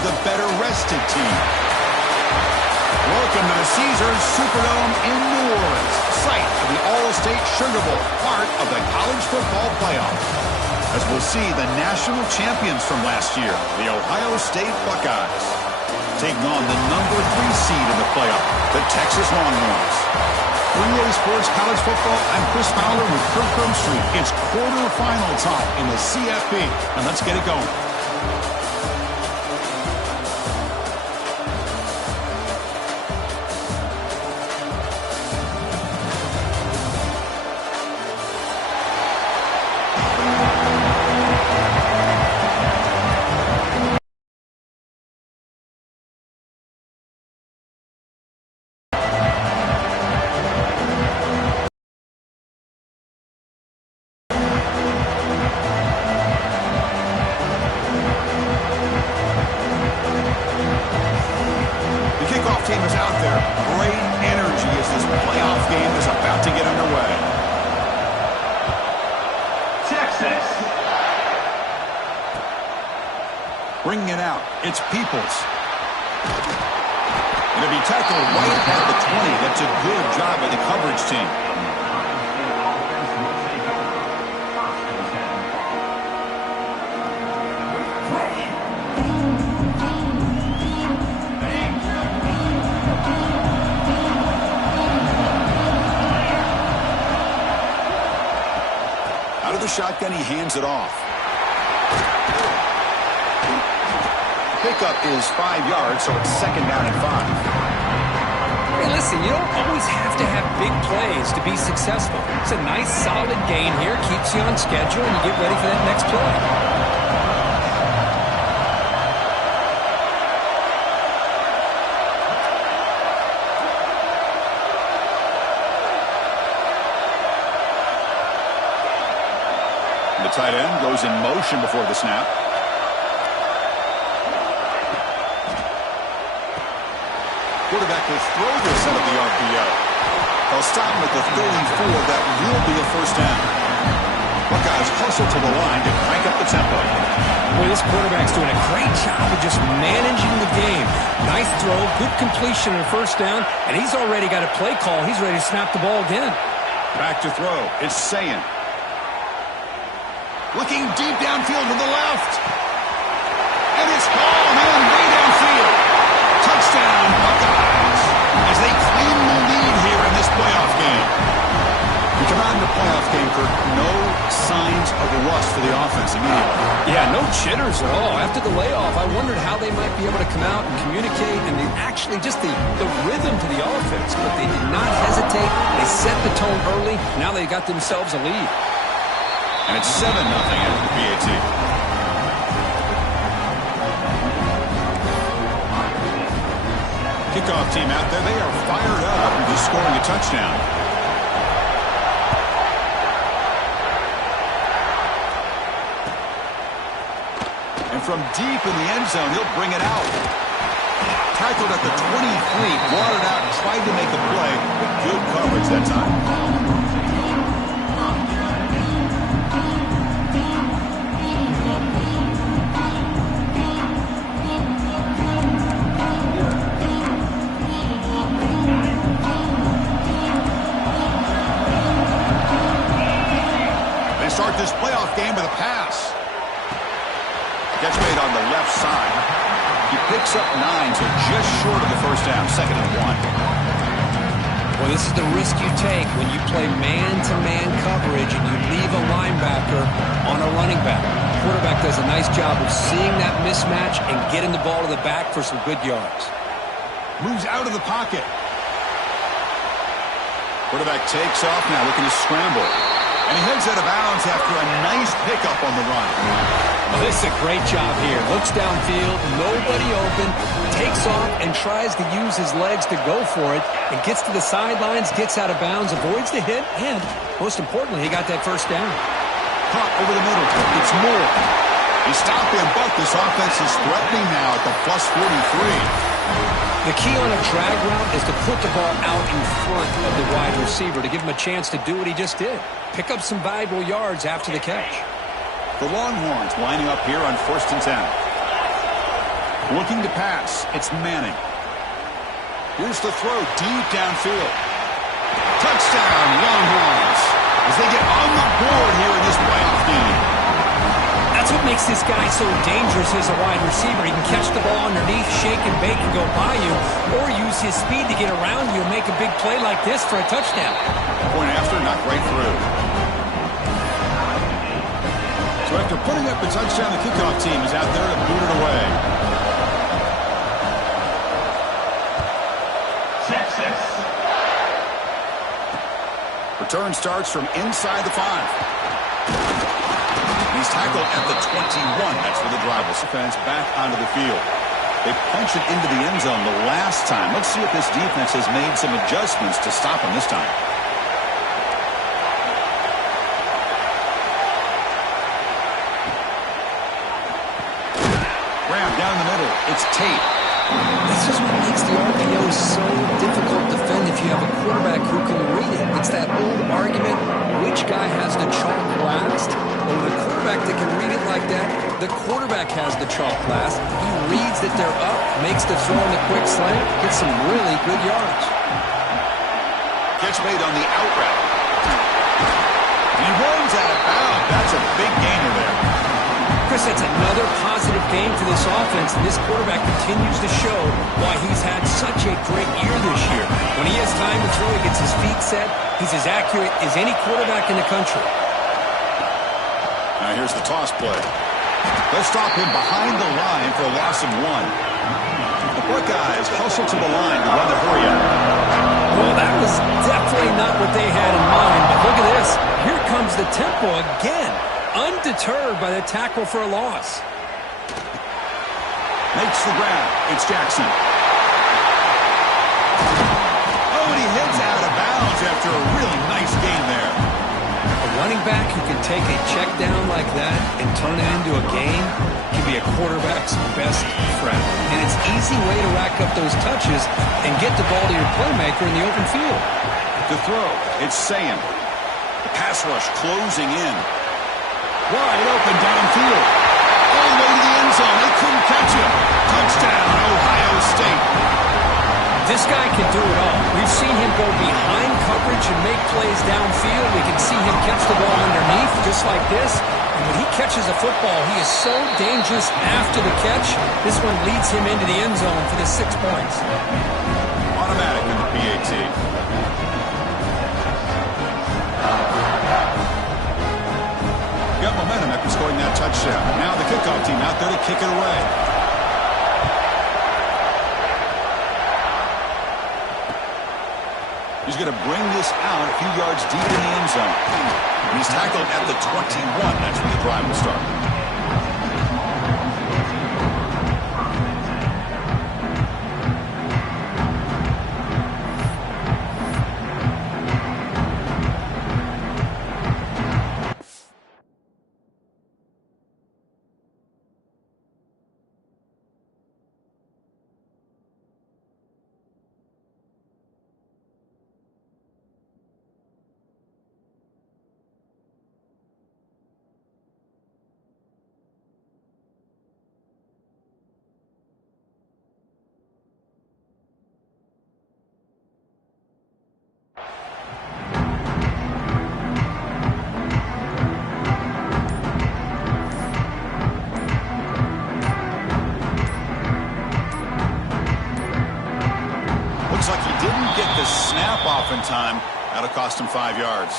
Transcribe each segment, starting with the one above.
for the better rested team. Welcome to the Caesars Superdome in New Orleans, site of the All-State Sugar Bowl, part of the college football playoff. As we'll see the national champions from last year, the Ohio State Buckeyes, taking on the number 3 seed in the playoff, the Texas Longhorns. For EA Sports College Football, I'm Chris Fowler with Kirk Street. It's quarterfinal time in the CFP, and let's get it going. Team is out there. Great energy as this playoff game is about to get underway. Texas. Bringing it out. It's Peoples. Going to be tackled right at the 20. That's a good job by the coverage team. The shotgun, he hands it off. Pickup is 5 yards, so it's 2nd down and 5. Hey, listen, you don't always have to have big plays to be successful. It's a nice, solid gain here, keeps you on schedule, and you get ready for that next play. The tight end goes in motion before the snap. Quarterback will throw this out of the RPO. They'll stop him at the 34. That will be a 1st down. Buckeyes hustle to the line to crank up the tempo. Boy, this quarterback's doing a great job of just managing the game. Nice throw, good completion and a 1st down, and he's already got a play call. He's ready to snap the ball again. Back to throw. It's Sayin. Looking deep downfield to the left. And it's gone in way downfield. Touchdown, Buckeyes, as they claim the lead here in this playoff game. We come out in the playoff game, Kirk. No signs of rust for the offense immediately. Yeah, no jitters at all. After the layoff, I wondered how they might be able to come out and communicate and actually just the rhythm to the offense. But they did not hesitate. They set the tone early. Now they got themselves a lead. And it's 7-0 after the PAT. Kickoff team out there. They are fired up and just scoring a touchdown. And from deep in the end zone, he'll bring it out. Tackled at the 23, brought it out and tried to make a play with good coverage that time. Start this playoff game with a pass. Gets made on the left side. He picks up 9, so just short of the 1st down, 2nd and 1. Well, this is the risk you take when you play man-to-man coverage and you leave a linebacker on a running back. The quarterback does a nice job of seeing that mismatch and getting the ball to the back for some good yards. Moves out of the pocket. Quarterback takes off now, looking to scramble. And he heads out of bounds after a nice pickup on the run. Well, this is a great job here. Looks downfield, nobody open, takes off and tries to use his legs to go for it, and gets to the sidelines, gets out of bounds, avoids the hit, and most importantly, he got that 1st down. Caught over the middle. It's Moore. He stopped him, but this offense is threatening now at the plus 43. The key on a drag route is to put the ball out in front of the wide receiver to give him a chance to do what he just did. Pick up some valuable yards after the catch. The Longhorns lining up here on 1st and 10. Looking to pass. It's Manning. Here's the throw deep downfield. Touchdown, Longhorns, as they get on the board here in this playoff game. That's what makes this guy so dangerous as a wide receiver. He can catch the ball underneath, shake and bake and go by you, or use his speed to get around you and make a big play like this for a touchdown. Point after, knocked right through. So after putting up the touchdown, the kickoff team is out there to boot it away. Return starts from inside the 5. He's tackled at the 21. That's where the drive was. Defense back onto the field. They punch it into the end zone the last time. Let's see if this defense has made some adjustments to stop him this time. Grab down the middle. It's Tate. This is what makes the RPO so difficult to defend if you have a quarterback who can read it. It's that old argument, which guy has the chalk last? Well, the quarterback that can read it like that, the quarterback has the chalk last. He reads that they're up, makes the throw in the quick slant, gets some really good yards. Catch made on the out route. He runs out of bounds. That's a big gainer there. Chris, that's another positive game for this offense, and this quarterback continues to show why he's had such a great year this year. When he has time to throw, he gets his feet set. He's as accurate as any quarterback in the country. Now here's the toss play. They'll stop him behind the line for a loss of 1. The Buckeyes hustle to the line to run the hurry up. Well, that was definitely not what they had in mind, but look at this. Here comes the tempo again. Undeterred by the tackle for a loss. Makes the grab. It's Jackson. Oh, and he heads out of bounds after a really nice game there. A running back who can take a check down like that and turn it into a game can be a quarterback's best friend. And it's an easy way to rack up those touches and get the ball to your playmaker in the open field. To throw, it's Sam. The pass rush closing in. Wide open downfield. All the way to the end zone. They couldn't catch him. Touchdown, Ohio State. This guy can do it all. We've seen him go behind coverage and make plays downfield. We can see him catch the ball underneath just like this. And when he catches a football, he is so dangerous after the catch. This one leads him into the end zone for the 6 points. Automatic in the PAT. Got momentum after scoring that touchdown. Now the kickoff team out there to kick it away. He's going to bring this out a few yards deep in the end zone. And he's tackled at the 21. That's where the drive will start. In time, that'll cost him 5 yards.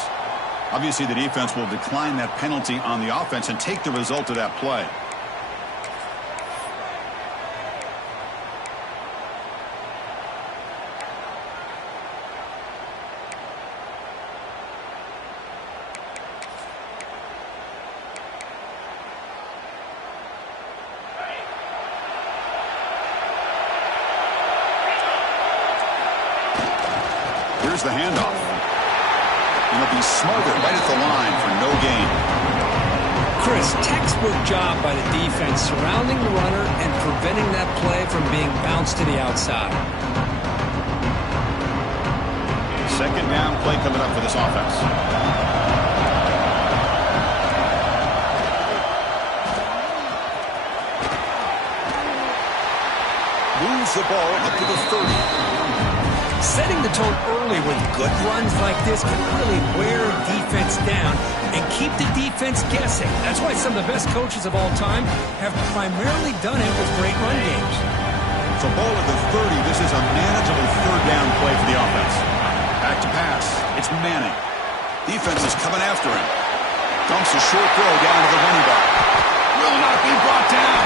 Obviously, the defense will decline that penalty on the offense and take the result of that play. Here's the handoff. And he'll be smothered right at the line for no gain. Chris, textbook job by the defense surrounding the runner and preventing that play from being bounced to the outside. Second down play coming up for this offense. moves the ball up to the 30. Setting the tone early with good runs like this can really wear defense down and keep the defense guessing. That's why some of the best coaches of all time have primarily done it with great run games. So ball at the 30. This is a manageable third down play for the offense. Back to pass. It's Manning. Defense is coming after him. Dumps a short throw down to the running back. Will not be brought down.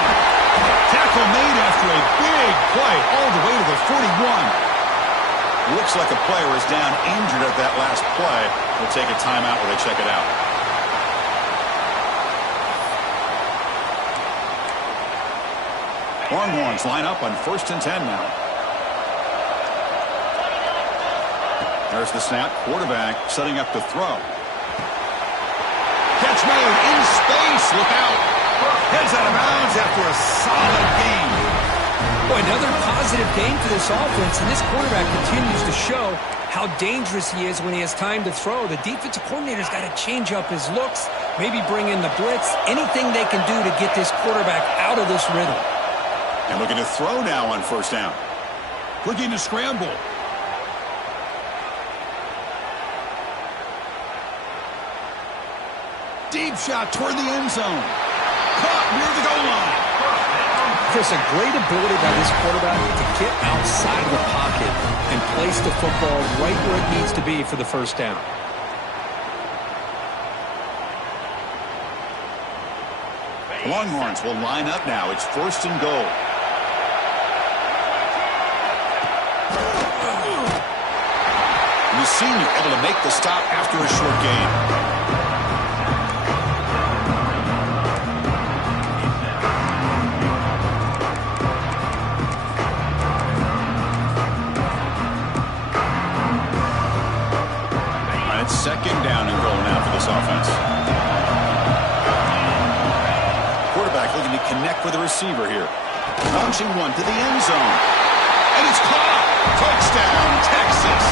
Tackle made after a big play all the way to the 41. Looks like a player is down injured at that last play. We'll take a timeout while they check it out. Longhorns line up on 1st and 10 now. There's the snap. Quarterback setting up to throw. Catch made in space. Look out. Heads out of bounds after a solid game. Boy, another positive game for this offense, and this quarterback continues to show how dangerous he is when he has time to throw. The defensive coordinator's got to change up his looks, maybe bring in the blitz, anything they can do to get this quarterback out of this rhythm. And looking to throw now on 1st down. Looking to scramble. Deep shot toward the end zone. Caught near the goal line. Chris, a great ability by this quarterback to get outside of the pocket and place the football right where it needs to be for the 1st down. Longhorns will line up now. It's 1st and goal. And the senior able to make the stop after a short gain. Second down and goal now for this offense. Quarterback looking to connect with the receiver here. Launching one to the end zone. And it's caught. Touchdown, Texas.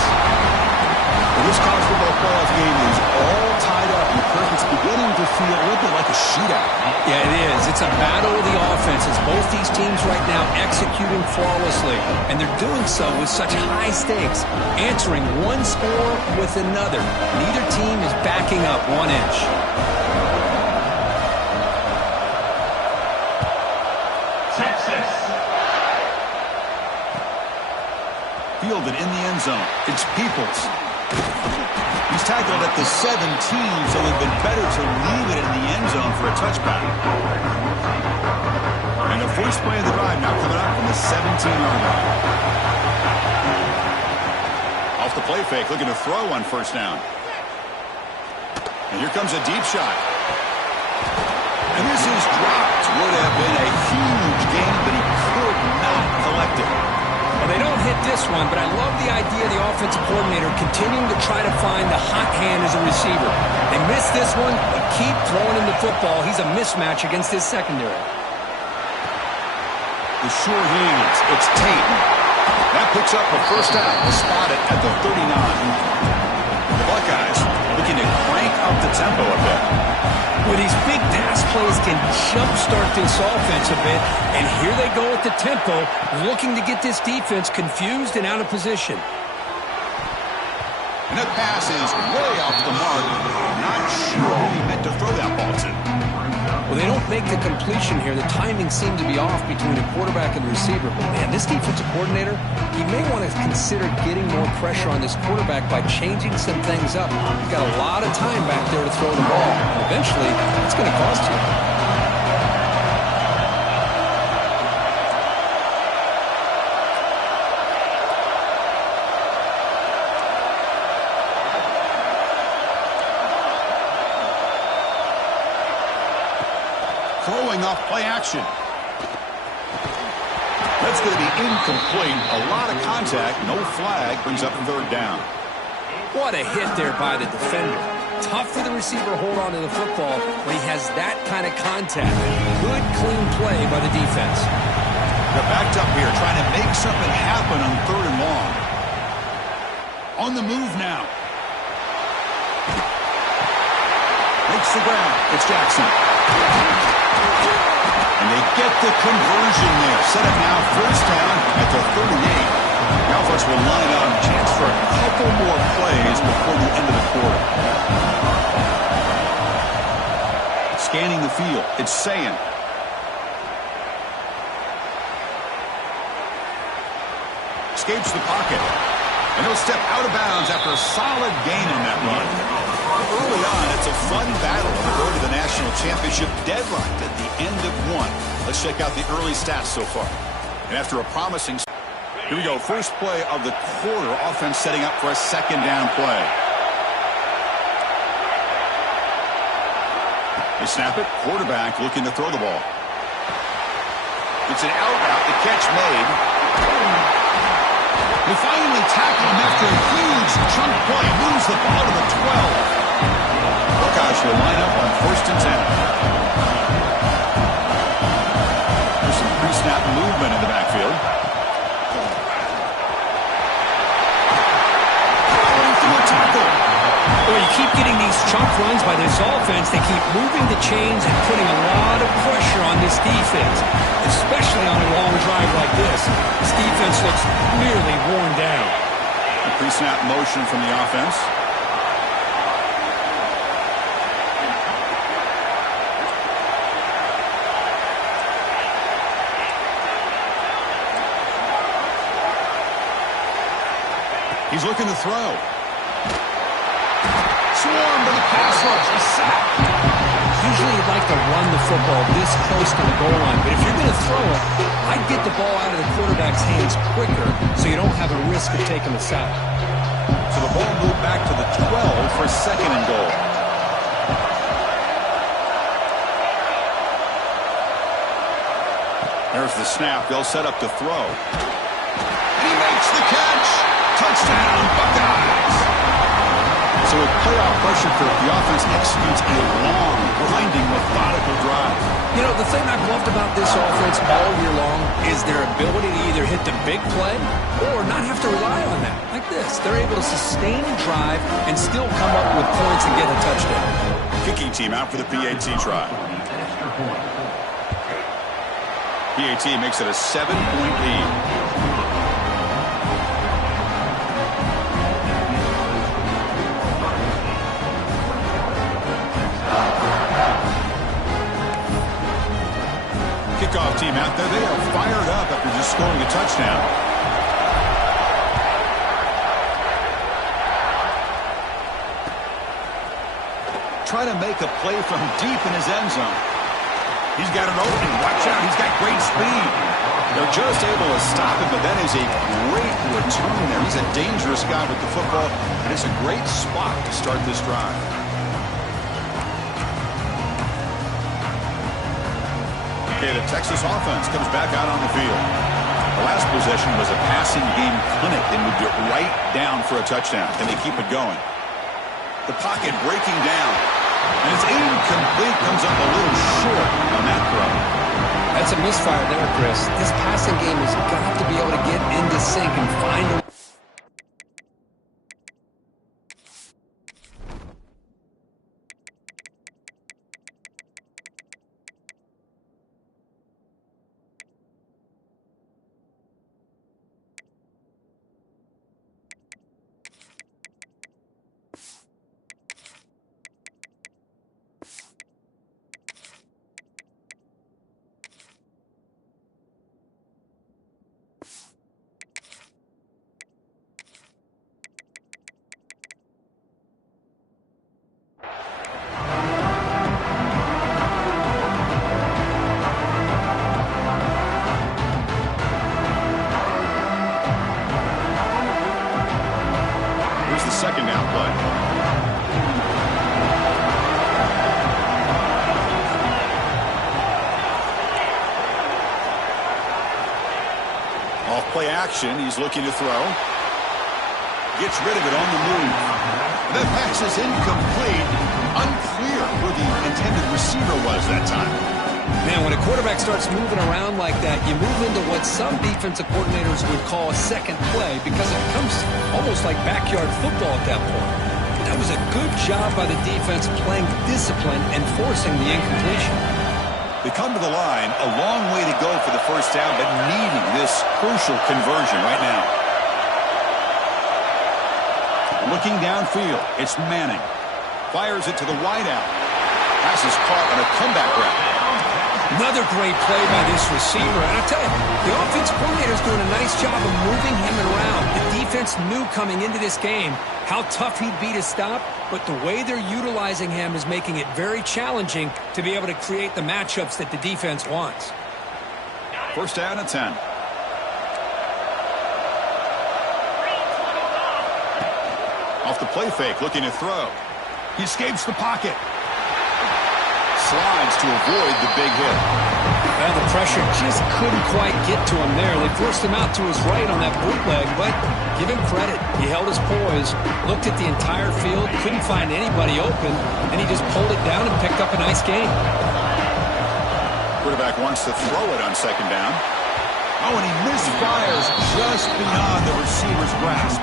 Well, this college football playoff game is all tied up. It's beginning to feel a little bit like a shootout. Yeah, it is. It's a battle of the offenses. Both these teams right now executing flawlessly, and they're doing so with such high stakes, answering one score with another. Neither team is backing up 1 inch. Texas. Fielded in the end zone. It's Peoples. He's tackled at the 17, so it would have been better to leave it in the end zone for a touchback. And the first play of the drive now coming up from the 17-yard line. Off the play fake, looking to throw on 1st down. And here comes a deep shot. And this is dropped. Would have been a huge game, but he could not collect it. Well, they don't hit this one, but I love the idea of the offensive coordinator continuing to try to find the hot hand as a receiver. They miss this one, but keep throwing him the football. He's a mismatch against his secondary. The short hands. It's Tate. That picks up a 1st down. Spotted at the 39. The Buckeyes looking to crank up the tempo a bit. Well, these big pass plays can jumpstart this offense a bit, and here they go at the tempo, looking to get this defense confused and out of position. And that pass is way off the mark. Not sure who he meant to throw that ball to. Well, they don't make the completion here. The timing seemed to be off between the quarterback and the receiver. But, man, this defensive coordinator, he may want to consider getting more pressure on this quarterback by changing some things up. You've got a lot of time back there to throw the ball. Eventually, it's going to cost you. Throwing off play action. That's going to be incomplete. A lot of contact. No flag. Brings up 3rd down. What a hit there by the defender. Tough for the receiver to hold on to the football when he has that kind of contact. Good, clean play by the defense. They're backed up here trying to make something happen on 3rd and long. On the move now. Makes the ground. It's Jackson. And they get the conversion there. Set it now 1st down to 38. The offense will line up. Chance for a couple more plays before the end of the quarter. Scanning the field. It's Sayan. Escapes the pocket. And he'll step out of bounds after a solid gain on that run. Early on, it's a fun battle on the road to the national championship, deadlocked at the end of one. Let's check out the early stats so far. And after a promising... Here we go. First play of the quarter. Offense setting up for a second down play. They snap it. Quarterback looking to throw the ball. It's an out route. The catch made. They finally tackle him after a huge chunk play. Moves the ball to the 12. Buckeyes will line up on 1st and 10. There's some pre-snap movement in the backfield. Through a tackle. Well, you keep getting these chunk runs by this offense. They keep moving the chains and putting a lot of pressure on this defense, especially on a long drive like this. This defense looks clearly worn down. A pre-snap motion from the offense. He's looking to throw. Swarm to the pass rush. A sack. Usually you'd like to run the football this close to the goal line, but if you're going to throw it, I'd get the ball out of the quarterback's hands quicker so you don't have a risk of taking a sack. So the ball moved back to the 12 for second and goal. There's the snap. They'll set up to throw. And he makes the catch. Touchdown, Buckeyes. So with playoff pressure for the offense executes a long, grinding, methodical drive. You know, the thing I've loved about this offense all year long is their ability to either hit the big play or not have to rely on that. Like this. They're able to sustain a drive and still come up with points and get a touchdown. Kicking team out for the PAT try. PAT makes it a 7-point lead. Kickoff team out there. They are fired up after just scoring a touchdown. Try to make a play from deep in his end zone. He's got an opening. Watch out. He's got great speed. They're just able to stop him, but that is a great return there. He's a dangerous guy with the football, and it's a great spot to start this drive. Okay, the Texas offense comes back out on the field. The last possession was a passing game clinic. They moved it right down for a touchdown. Can they keep it going? The pocket breaking down. And it's incomplete. Comes up a little short on that throw. That's a misfire there, Chris. This passing game has got to be able to get into sync and find a... Second down play. Off play action. He's looking to throw. Gets rid of it on the move. That pass is incomplete. Unclear who the intended receiver was that time. Man, when a quarterback starts moving around like that, you move into what some defensive coordinators would call a second play because it becomes almost like backyard football at that point. But that was a good job by the defense playing discipline and forcing the incompletion. They come to the line, a long way to go for the first down, but needing this crucial conversion right now. Looking downfield, it's Manning. Fires it to the wideout. Pass is caught on a comeback route. Another great play by this receiver. And I tell you, the offense coordinator is doing a nice job of moving him around. The defense knew coming into this game how tough he'd be to stop, but the way they're utilizing him is making it very challenging to be able to create the matchups that the defense wants. First down and 10. Off the play fake, looking to throw. He escapes the pocket. Slides to avoid the big hit. And the pressure just couldn't quite get to him there. They forced him out to his right on that bootleg, but give him credit. He held his poise, looked at the entire field, couldn't find anybody open, and he just pulled it down and picked up a nice gain. Quarterback wants to throw it on second down. Oh, and he misfires just beyond the receiver's grasp.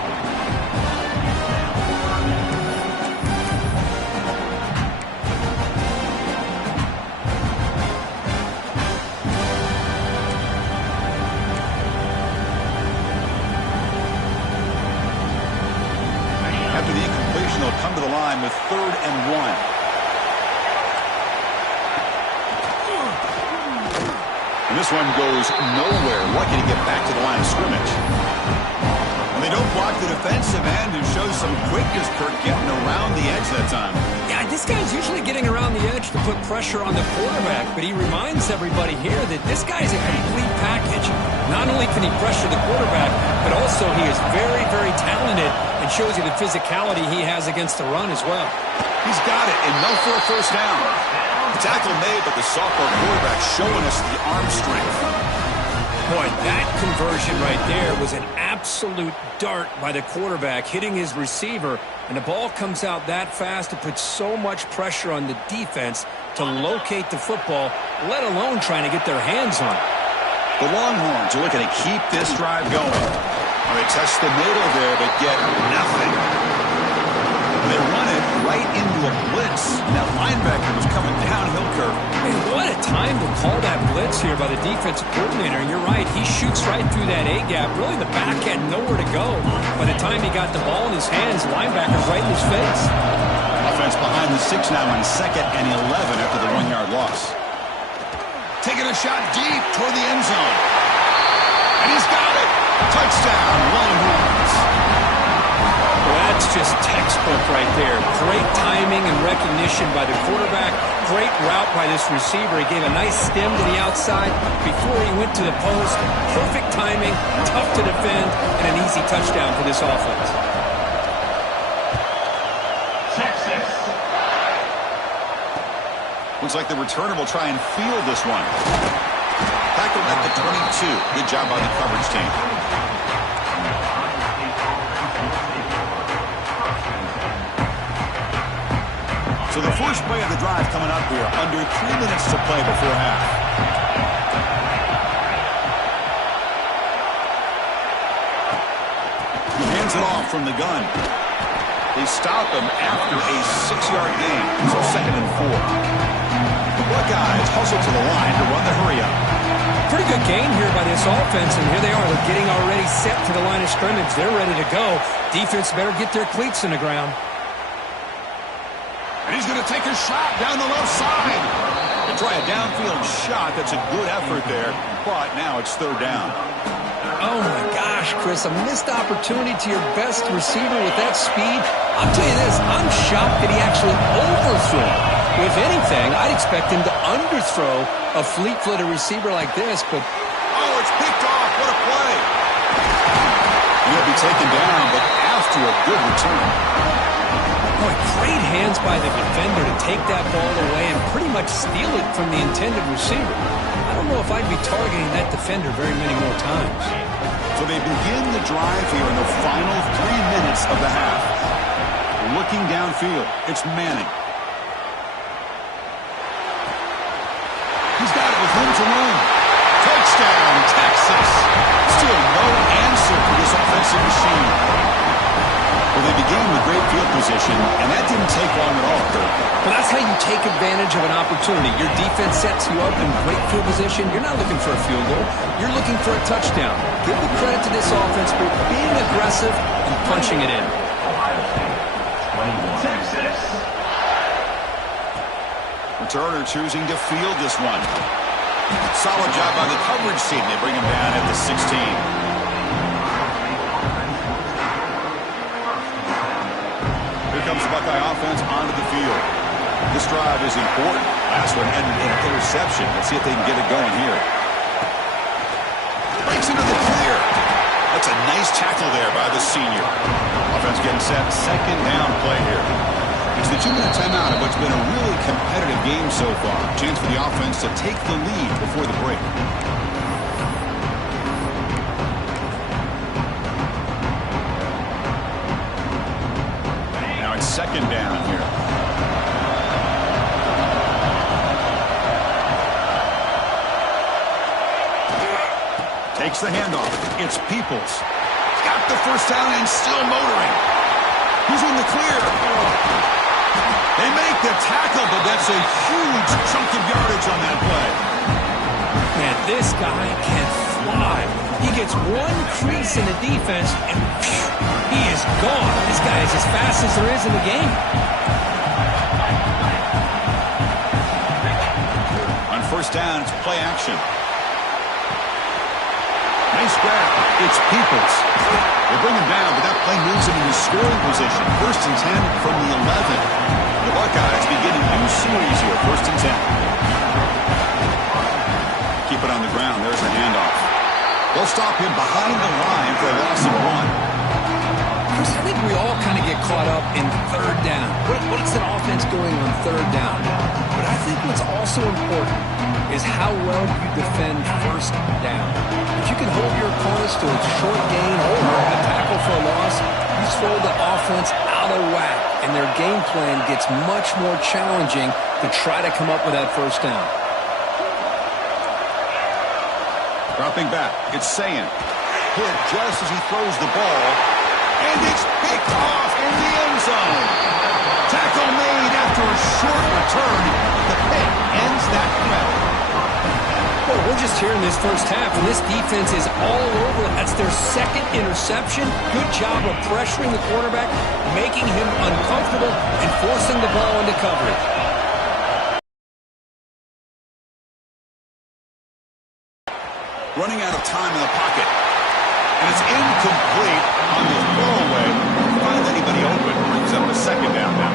After the incompletion, they'll come to the line with 3rd and 1. And this one goes nowhere. Lucky to get back to the line of scrimmage. And they don't block the defensive end and show some quickness, Kirk, getting around the edge that time. Yeah, this guy's usually getting around the edge to put pressure on the quarterback, but he reminds everybody here that this guy's a complete package. Not only can he pressure the quarterback, but also he is very, very talented and shows you the physicality he has against the run as well. He's got it, and no for a first down. The tackle made, but the sophomore quarterback showing us the arm strength. Boy, that conversion right there was an absolute dart by the quarterback, hitting his receiver, and the ball comes out that fast. It puts so much pressure on the defense to locate the football, let alone trying to get their hands on it. The Longhorns are looking to keep this drive going. They test the middle there, but get nothing. They run it right into a blitz. That linebacker was coming downhill, Kirk. Man, what a time to call that blitz here by the defensive coordinator. And you're right, he shoots right through that A-gap. Really, the back had nowhere to go. By the time he got the ball in his hands, linebacker's right in his face. Offense behind the 6 now on 2nd and 11 after the 1-yard loss. Taking a shot deep toward the end zone. And he's got it. Touchdown, Longhorns. Well, that's just textbook right there. Great timing and recognition by the quarterback. Great route by this receiver. He gave a nice stem to the outside before he went to the post. Perfect timing, tough to defend, and an easy touchdown for this offense. Texas. Looks like the returner will try and field this one. Tackled at the 22. Good job by the coverage team. So the first play of the drive coming up here. Under 3 minutes to play before half. He hands it off from the gun. They stop him after a 6-yard gain. So 2nd and 4. The Buckeyes hustle to the line to run the hurry-up. Pretty good gain here by this offense, and here they are. They're getting already set to the line of scrimmage. They're ready to go. Defense better get their cleats in the ground. And he's going to take a shot down the left side. They try a downfield shot. That's a good effort there, but now it's 3rd down. Oh, my gosh, Chris, a missed opportunity to your best receiver with that speed. I'll tell you this, I'm shocked that he actually overthrew. If anything, I'd expect him to underthrow a fleet-footed receiver like this, but... Oh, it's picked off. What a play. He'll be taken down, but after a good return. Boy, great hands by the defender to take that ball away and pretty much steal it from the intended receiver. I don't know if I'd be targeting that defender very many more times. So they begin the drive here in the final 3 minutes of the half. Looking downfield, it's Manning. He's got it with room to run. Touchdown, Texas. Still no answer for this offensive machine. Well, they began with great field position, and that didn't take long at all, Kurt. Well, that's how you take advantage of an opportunity. Your defense sets you up in great field position. You're not looking for a field goal. You're looking for a touchdown. Give the credit to this offense for being aggressive and punching it in. Texas. Returner choosing to field this one. Solid job by the coverage team. They bring him down at the 16. Here comes the Buckeye offense onto the field. This drive is important. Last one ended in an interception. Let's see if they can get it going here. Breaks into the clear. That's a nice tackle there by the senior. Offense getting set. Second down play here. It's the 2-minute timeout of what's been a really competitive game so far. Chance for the offense to take the lead before the break. Now it's second down here. Takes the handoff. It's Peoples. Got the first down and still motoring. He's in the clear. They make the tackle, but that's a huge chunk of yardage on that play. Man, this guy can fly. He gets one crease in the defense, and phew, he is gone. This guy is as fast as there is in the game. On first down, it's play action. Nice grab. It's Peoples. They bring him down, but that play moves him into scoring position. First and 10 from the 11. The Buckeyes begin a new series here. First and 10. Keep it on the ground. There's the handoff. They'll stop him behind the line for a loss of 1. Chris, I think we all kind of get caught up in third down. What's an offense doing on third down? But I think what's also important is how well you defend first down. If you can hold your opponents to a short gain or a tackle for a loss, you throw the offense out of whack, and their game plan gets much more challenging to try to come up with that first down. Dropping back, it's Sayin. Hit just as he throws the ball, and it's picked off in the end zone. Tackle made after a short return, but the pick ends that threat. Well, we're just here in this first half, and this defense is all over. That's their second interception. Good job of pressuring the quarterback, making him uncomfortable, and forcing the ball into coverage. Running out of time in the pocket. And it's incomplete on the throwaway. Can't find anybody open. Brings up a second down now.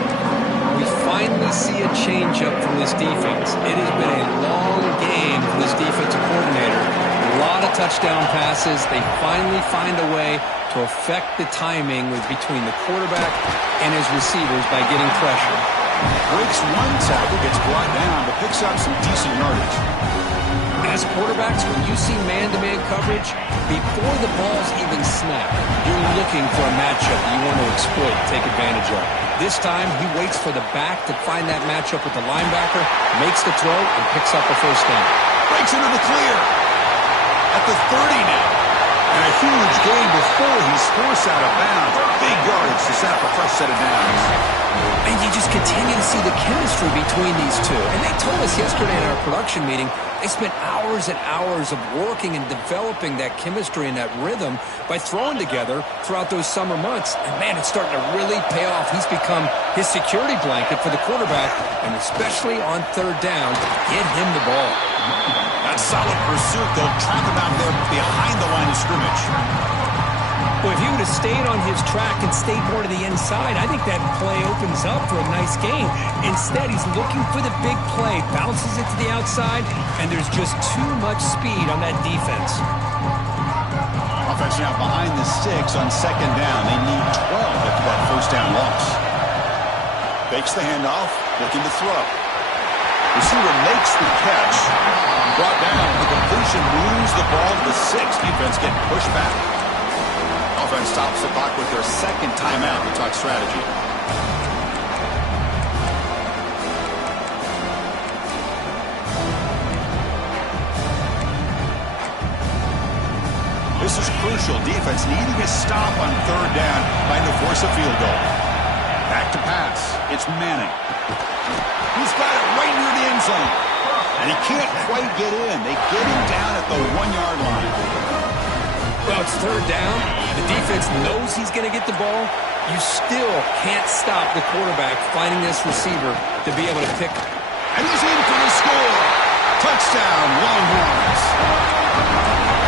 We finally see a changeup from this defense. It has been a long game for this defensive coordinator. A lot of touchdown passes. They finally find a way to affect the timing between the quarterback and his receivers by getting pressure. Breaks one tackle, gets brought down, but picks up some decent yardage. As quarterbacks, when you see man-to-man coverage, before the ball's even snapped, you're looking for a matchup you want to exploit, take advantage of. This time, he waits for the back to find that matchup with the linebacker, makes the throw, and picks up a first down. Breaks into the clear. At the 30 now. And a huge gain before he's forced out of bounds. Big yardage to set up a fresh set of downs. And you just continue to see the chemistry between these two. And they told us yesterday in our production meeting, they spent hours and hours of working and developing that chemistry and that rhythm by throwing together throughout those summer months. And, man, it's starting to really pay off. He's become his security blanket for the quarterback, and especially on third down, get him the ball. That solid pursuit, they'll trap him out there behind the line of scrimmage. Well, if he would have stayed on his track and stayed more to the inside, I think that play opens up for a nice game. Instead, he's looking for the big play, bounces it to the outside, and there's just too much speed on that defense. Offense now behind the sticks on second down. They need 12 after that first down loss. Fakes the handoff, looking to throw. Receiver makes the catch. Brought down. The completion moves the ball to the 6. Defense getting pushed back. Offense stops the clock with their second timeout to talk strategy. This is crucial. Defense needing a stop on third down, trying to force a field goal. Back to pass. It's Manning. He's got it right near the end zone. And he can't quite get in. They get him down at the 1-yard line. Well, it's third down. The defense knows he's going to get the ball. You still can't stop the quarterback finding this receiver to be able to pick. And he's in for the score. Touchdown, Longhorns.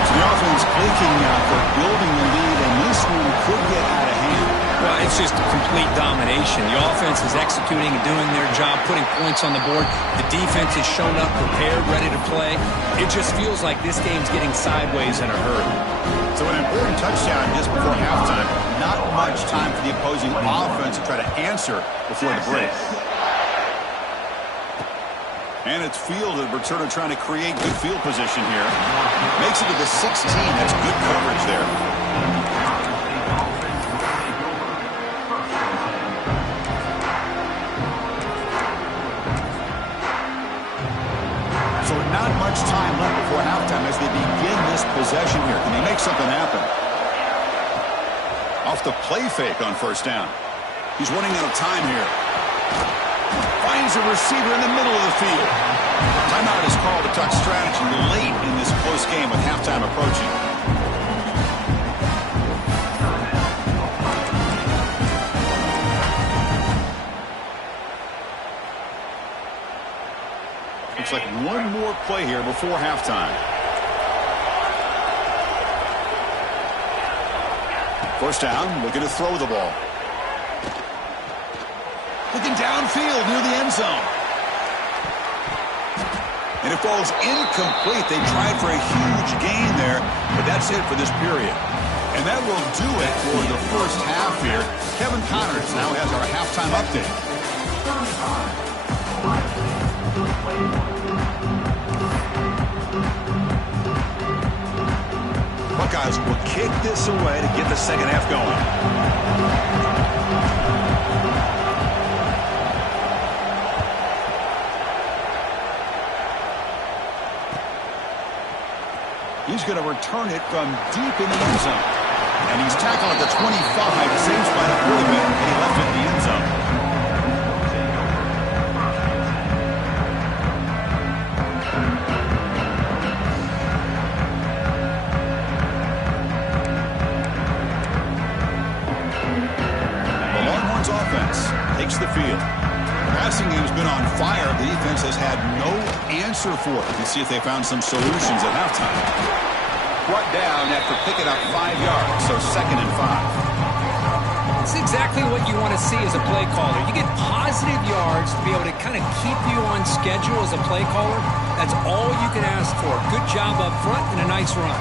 So the offense clicking out for building the lead, and this one could get out of hand. Well, it's just complete domination. The offense is executing and doing their job, putting points on the board. The defense has shown up, prepared, ready to play. It just feels like this game's getting sideways in a hurry. So an important touchdown just before halftime. Not much time for the opposing offense to try to answer before the break. And it's fielded. Returner trying to create good field position here. Makes it to the 16. That's good coverage there. So not much time left before halftime as they begin this possession here. Can they make something happen? Off the play fake on first down. He's running out of time here. Finds a receiver in the middle of the field. Timeout is called to talk strategy late in this close game with halftime approaching. Looks like one more play here before halftime. First down, looking to throw the ball. Looking downfield near the end zone. And it falls incomplete. They tried for a huge gain there, but that's it for this period. And that will do it for the first half here. Kevin Connors now has our halftime update. Buckeyes will kick this away to get the second half going. He's going to return it from deep in the end zone. And he's tackled at the 25, the same spot at quarterback, and he left it in the end zone. The Longhorns offense takes the field. The passing game has been on fire. The defense has had no answer for it. Let's see if they found some solutions at halftime. Brought down after picking up 5 yards, so 2nd and 5. It's exactly what you want to see as a play caller. You get positive yards to be able to kind of keep you on schedule as a play caller. That's all you can ask for. Good job up front and a nice run.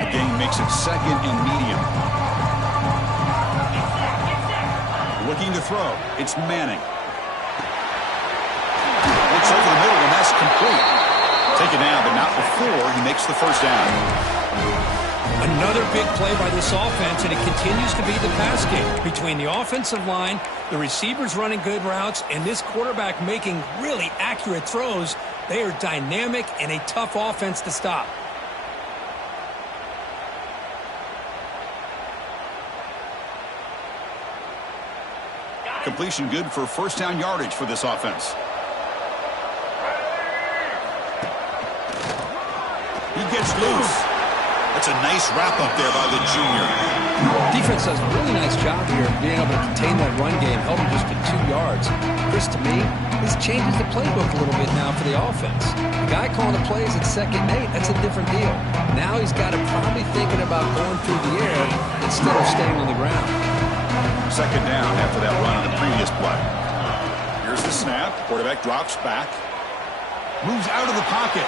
The game makes it 2nd and medium. Looking to throw. It's Manning. Looks over the middle, and that's complete. Take it down, but not before he makes the first down. Another big play by this offense, and it continues to be the pass game. Between the offensive line, the receivers running good routes, and this quarterback making really accurate throws, they are dynamic and a tough offense to stop. Completion good for first down yardage for this offense. He gets loose. That's a nice wrap up there by the junior. Defense does a really nice job here of being able to contain that run game, held him just to 2 yards. Chris, to me, this changes the playbook a little bit now for the offense. The guy calling the plays at 2nd and 8, that's a different deal. Now he's got to probably thinking about going through the air instead of staying on the ground. 2nd down after that run on the previous play. Here's the snap. Quarterback drops back. Moves out of the pocket.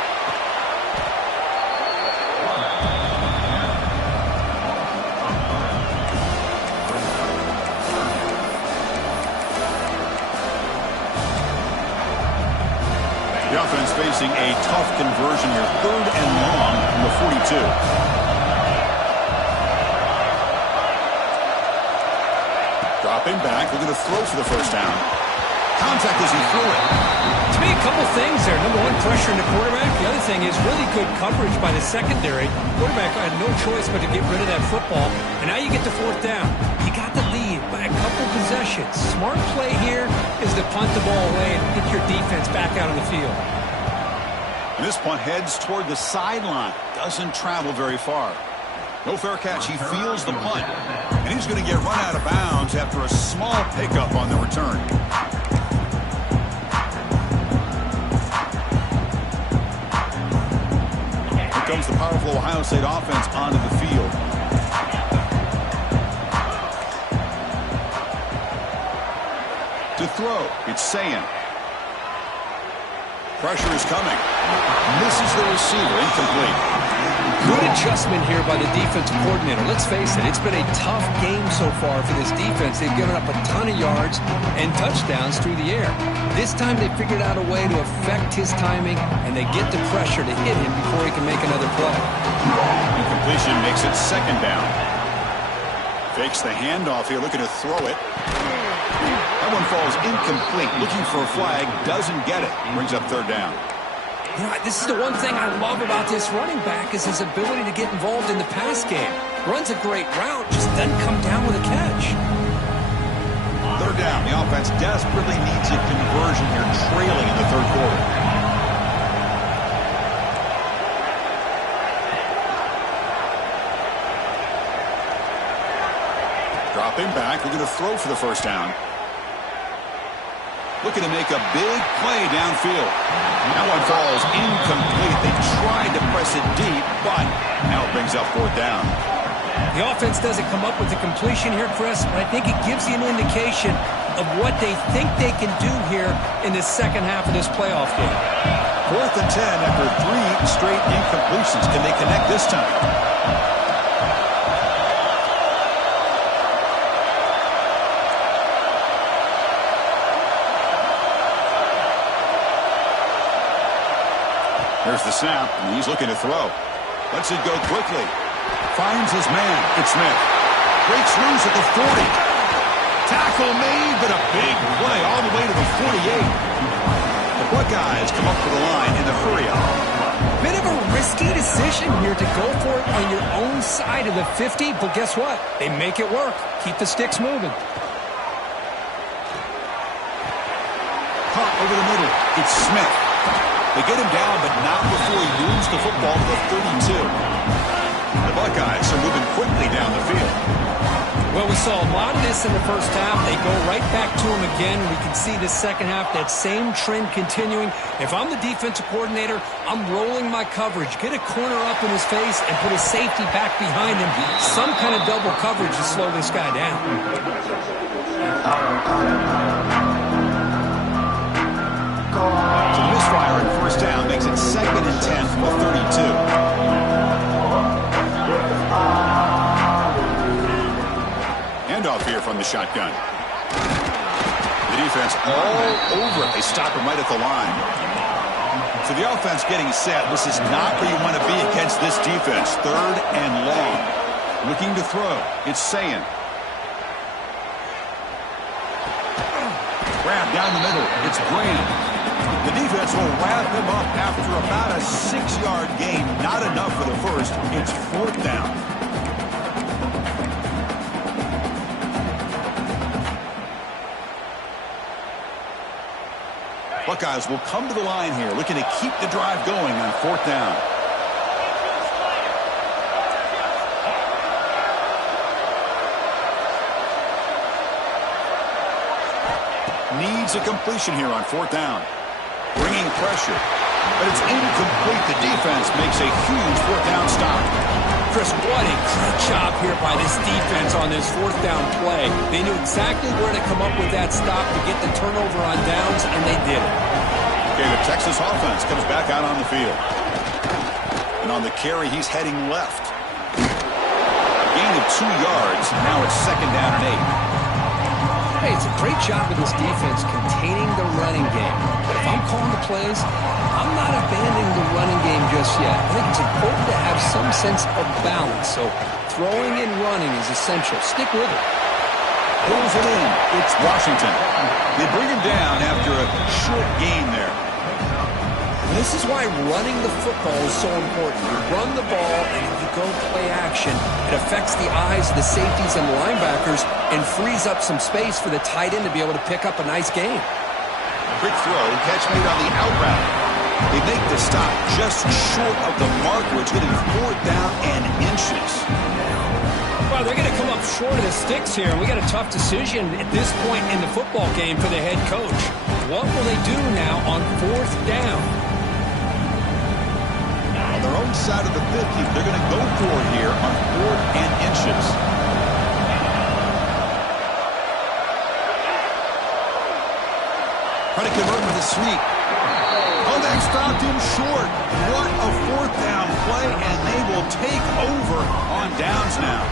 The offense facing a tough conversion here. 3rd and long from the 42. Dropping back, looking to throw for the first down. Contact as he threw it. To me, couple things there. Number one, pressuring the quarterback. The other thing is really good coverage by the secondary. Quarterback had no choice but to get rid of that football. And now you get the fourth down. You got the lead by a couple possessions. Smart play here is to punt the ball away and get your defense back out on the field. And this punt heads toward the sideline. Doesn't travel very far. No fair catch. He feels the punt. And he's going to get run out of bounds after a small pickup on the return. Here comes the powerful Ohio State offense onto the field. To throw, it's Sayin. Pressure is coming. Misses the receiver, incomplete. Good adjustment here by the defensive coordinator. Let's face it, it's been a tough game so far for this defense. They've given up a ton of yards and touchdowns through the air. This time they figured out a way to affect his timing, and they get the pressure to hit him before he can make another play. Incompletion makes it second down. Fakes the handoff here, looking to throw it. That one falls incomplete. Looking for a flag, doesn't get it. Brings up third down. You know, this is the one thing I love about this running back is his ability to get involved in the pass game. Runs a great route, just doesn't come down with a catch. Third down. The offense desperately needs a conversion here, trailing in the third quarter. Dropping back, looking to throw for the first down. Looking to make a big play downfield. That one falls incomplete. They tried to press it deep, but now it brings up fourth down. The offense doesn't come up with the completion here, Chris, but I think it gives you an indication of what they think they can do here in the second half of this playoff game. 4th and 10 after 3 straight incompletions. Can they connect this time? Here's the snap, and he's looking to throw. Lets it go quickly. Finds his man. It's Smith. Breaks loose at the 40. Tackle made, but a big play all the way to the 48. The Buckeyes come up to the line in the hurry-up. Bit of a risky decision here to go for it on your own side of the 50, but guess what? They make it work. Keep the sticks moving. Caught over the middle. It's Smith. They get him down, but not before he moves the football to the 32. The Buckeyes are moving quickly down the field. Well, we saw a lot of this in the first half. They go right back to him again. We can see the second half, that same trend continuing. If I'm the defensive coordinator, I'm rolling my coverage. Get a corner up in his face and put a safety back behind him. Some kind of double coverage to slow this guy down. So the misfire in first down makes it 2nd and 10 from the 32. Handoff here from the shotgun. The defense all over it. They stop him right at the line. So the offense getting set. This is not where you want to be against this defense. 3rd and long. Looking to throw. It's Sayin. Grab down the middle. It's Graham. The defense will wrap him up after about a 6-yard gain. Not enough for the first. It's 4th down. Buckeyes will come to the line here, looking to keep the drive going on 4th down. Needs a completion here on 4th down. Bringing pressure, but it's incomplete. The defense makes a huge 4th down stop. Chris, what a great job here by this defense on this 4th down play. They knew exactly where to come up with that stop to get the turnover on downs, and they did it. Okay, the Texas offense comes back out on the field. And on the carry, he's heading left. Gain of 2 yards. Now it's 2nd down and 8. Hey, it's a great job of this defense containing the running game. But if I'm calling the plays, I'm not abandoning the running game just yet. I think it's important to have some sense of balance. So throwing and running is essential. Stick with it. Pulls it in. It's Washington. They bring him down after a short gain there. This is why running the football is so important. You run the ball, and if you go play action, it affects the eyes of the safeties and the linebackers and frees up some space for the tight end to be able to pick up a nice gain. Quick throw, catch made on the out route. They make the stop just short of the marker. It's getting 4th down and inches. Well, they're going to come up short of the sticks here, and we got a tough decision at this point in the football game for the head coach. What will they do now on 4th down? On their own side of the 50, they're going to go for it here on 4th and inches. Try to convert with a sweep. Oh, that stopped him short. What a 4th down play, and they will take over on downs now.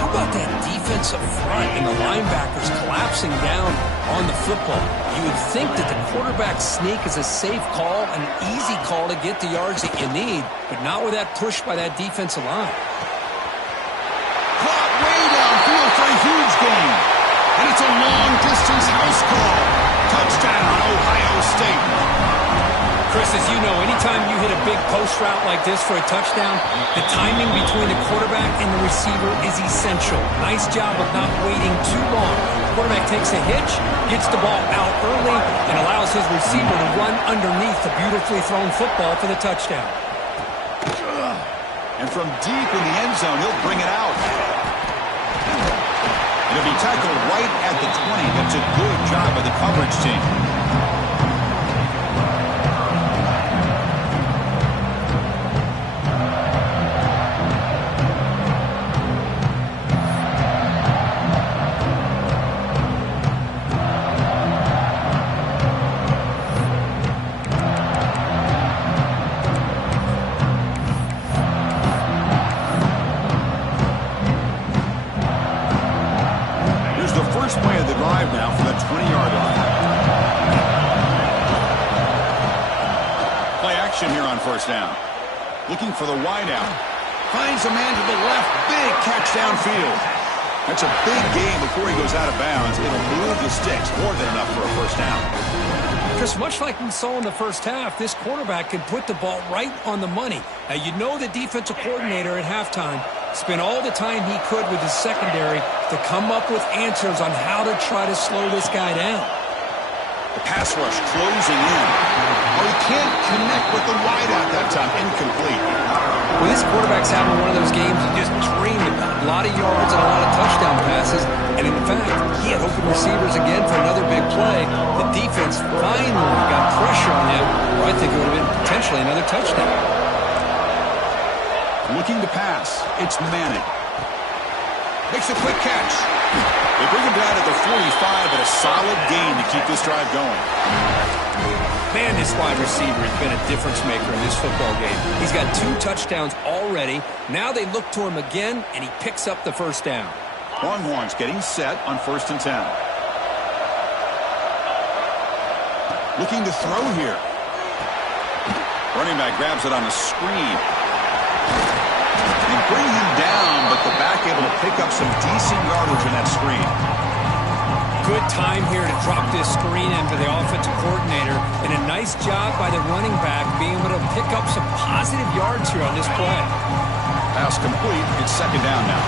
How about that defensive front and the linebackers collapsing down on the football? You would think that the quarterback sneak is a safe call, an easy call to get the yards that you need, but not with that push by that defensive line. Caught way downfield for a huge gain. And it's a long-distance house call. Touchdown, Ohio State. Chris, as you know, anytime you hit a big post route like this for a touchdown, the timing between the quarterback and the receiver is essential. Nice job of not waiting too long. The quarterback takes a hitch, gets the ball out early, and allows his receiver to run underneath the beautifully thrown football for the touchdown. And from deep in the end zone, he'll bring it out. It'll be tackled right at the 20. That's a good job by the coverage team. Now from the 20-yard line. Play action here on 1st down. Looking for the wideout. Finds a man to the left. Big catch downfield. That's a big gain before he goes out of bounds. It'll move the sticks. More than enough for a 1st down. Chris, much like we saw in the first half, this quarterback can put the ball right on the money. Now, you know the defensive coordinator at halftime spent all the time he could with his secondary to come up with answers on how to try to slow this guy down. The pass rush closing in. Oh, he can't connect with the wideout that time. Incomplete. Well, this quarterback's having one of those games he just dreamed about. A lot of yards and a lot of touchdown passes. And in fact, he had open receivers again for another big play. The defense finally got pressure on him, or I think it would have been potentially another touchdown. Looking to pass. It's Manning. Makes a quick catch. They bring him down to the 45, but a solid gain to keep this drive going. Man, this wide receiver has been a difference maker in this football game. He's got 2 touchdowns already. Now they look to him again, and he picks up the 1st down. Longhorns getting set on 1st and 10. Looking to throw here. Running back grabs it on the screen. And bring him down, but the back able to pick up some decent yardage in that screen. Good time here to drop this screen into the offensive coordinator, and a nice job by the running back being able to pick up some positive yards here on this play. Pass complete. It's 2nd down now.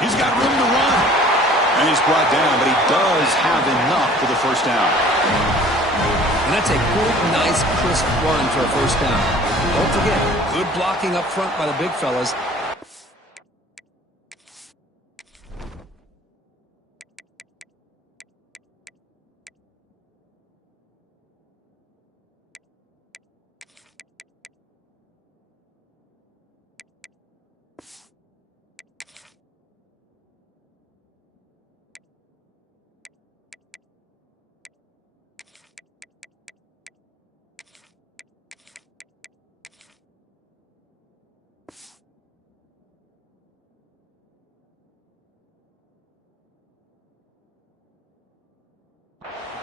He's got room to run. And he's brought down, but he does have enough for the 1st down. And that's a good, nice, crisp run for a 1st down. Don't forget, good blocking up front by the big fellas.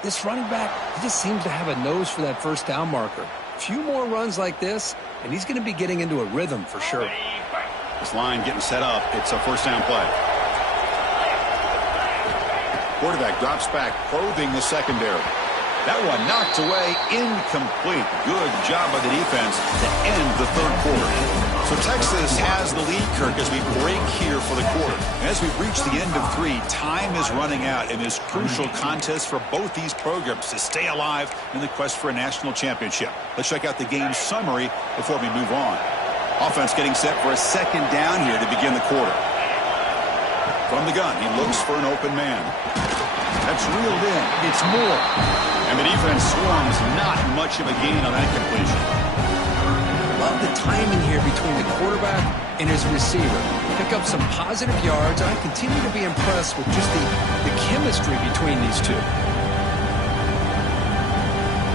This running back, he just seems to have a nose for that 1st down marker. A few more runs like this, and he's going to be getting into a rhythm for sure. This line getting set up. It's a 1st down play. Quarterback drops back, probing the secondary. That one knocked away, incomplete. Good job by the defense to end the third quarter. So Texas has the lead, Kirk, as we break here for the quarter. As we reach the end of 3, time is running out in this crucial contest for both these programs to stay alive in the quest for a national championship. Let's check out the game summary before we move on. Offense getting set for a second down here to begin the quarter. From the gun, he looks for an open man. That's reeled in. It's Moore. And the defense swarms, not much of a gain on that completion. Love the timing here between the quarterback and his receiver. Pick up some positive yards. I continue to be impressed with just the chemistry between these two.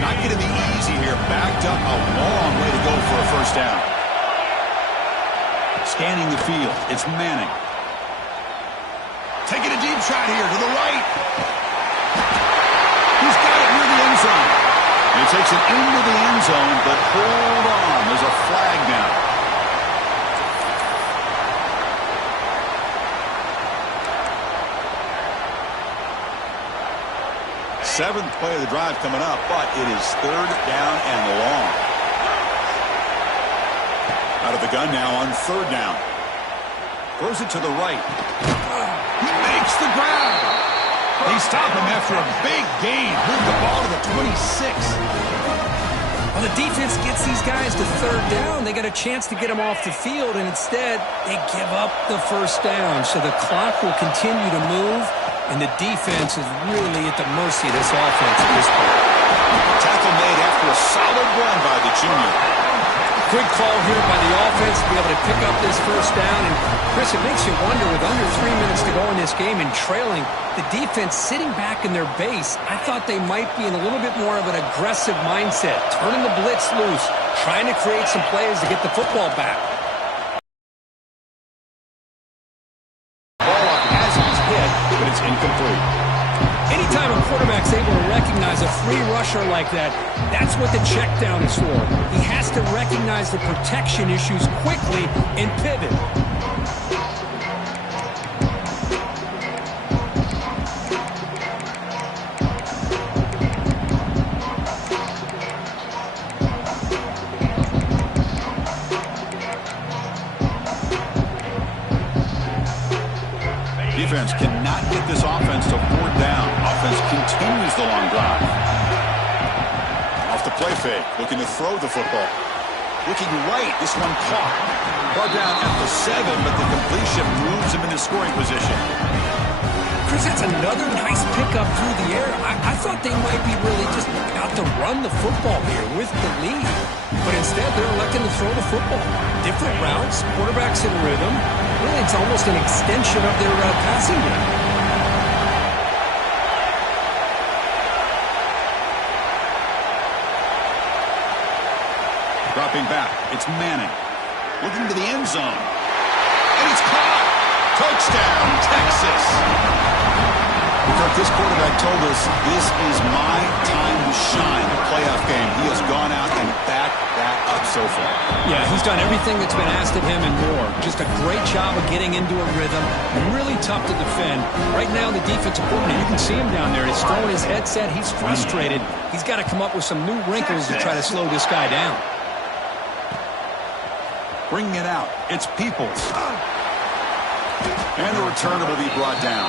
Not going to be easy here. Backed up a long way to go for a first down. Scanning the field. It's Manning. Taking a deep shot here to the right. He's got it near the end zone. And he takes it into the end zone, but hold on. There's a flag now. Seventh play of the drive coming up, but it is third down and long. Out of the gun now on third down. Throws it to the right. He makes the grab. They stop him after a big gain. Move the ball to the 26. Well, the defense gets these guys to third down. They got a chance to get them off the field, and instead they give up the first down. So the clock will continue to move, and the defense is really at the mercy of this offense at this point. Tackle made after a solid run by the junior. Good call here by the offense to be able to pick up this first down. And, Chris, it makes you wonder, with under 3 minutes to go in this game and trailing, the defense sitting back in their base, I thought they might be in a little bit more of an aggressive mindset, turning the blitz loose, trying to create some plays to get the football back. Ball up as he's hit, but it's incomplete. Anytime a quarterback's able to recognize a free rusher like that, that's what the check down is for. He has to recognize the protection issues quickly and pivot. Defense cannot get this offense to fourth down. Offense continues the long drive. Off the play fake, looking to throw the football. Looking right, this one caught. Ball down at the 7, but the completion moves him into scoring position. Chris, that's another nice pickup through the air. I thought they might be really just out to run the football here with the lead. But instead, they're electing to throw the football. Different routes, quarterbacks in rhythm. Really, it's almost an extension of their passing game. Dropping back, it's Manning. Looking to the end zone. And it's caught! Touchdown, Texas! Because this quarterback told us this is my time to shine, the playoff game. He has gone out and backed that up so far. Yeah, he's done everything that's been asked of him and more. Just a great job of getting into a rhythm. Really tough to defend. Right now, the defensive coordinator, you can see him down there. He's throwing his headset. He's frustrated. He's got to come up with some new wrinkles to try to slow this guy down. Bringing it out, it's Peoples. And the returner will be brought down.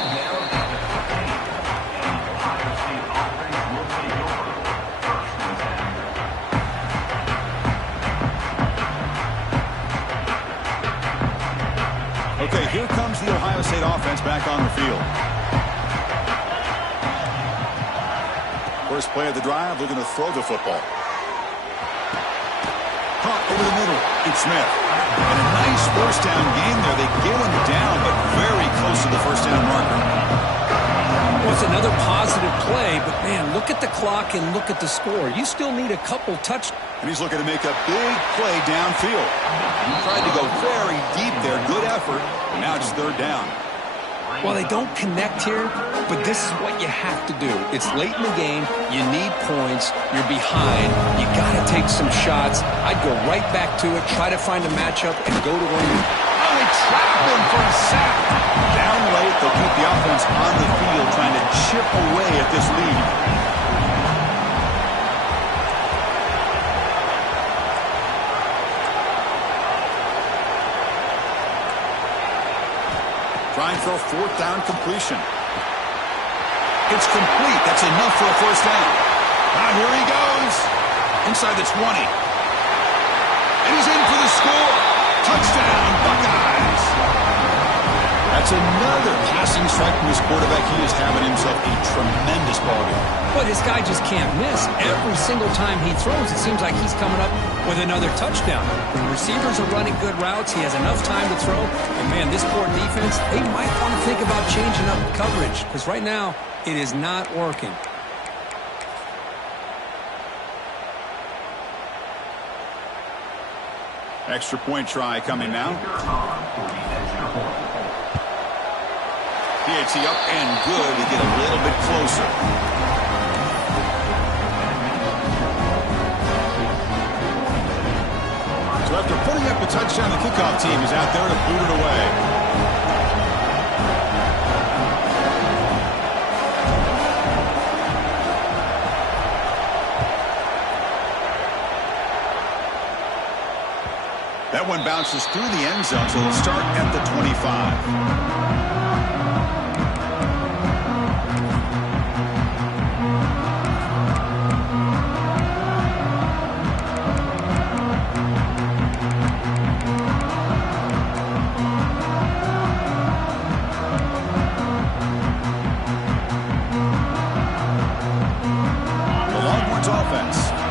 Okay, here comes the Ohio State offense back on the field. First play of the drive, looking to throw the football. Caught over the middle. It's Smith. And a nice first down game there. They get him down, but very close to the first down marker. Well, it's another positive play, but, man, look at the clock and look at the score. You still need a couple touchdowns. And he's looking to make a big play downfield. He tried to go very deep there. Good effort. Now it's third down. Well, they don't connect here, but this is what you have to do. It's late in the game. You need points. You're behind. You got to take some shots. I'd go right back to it, try to find a matchup, and go to one. Oh, they trap him for a sack. Down late, they'll keep the offense on the field, trying to chip away at this lead. for a fourth down completion. It's complete. That's enough for a first down. Now here he goes. Inside the 20. And he's in for the score. Touchdown, Buckeyes. That's another passing strike from his quarterback. He is having himself a tremendous ballgame. But this guy just can't miss. Every single time he throws, it seems like he's coming up with another touchdown. When receivers are running good routes, he has enough time to throw. And, man, this poor defense, they might want to think about changing up coverage because right now it is not working. Extra point try coming now. PAT up and good to get a little bit closer. So after putting up a touchdown, the kickoff team is out there to boot it away. That one bounces through the end zone, so it'll start at the 25.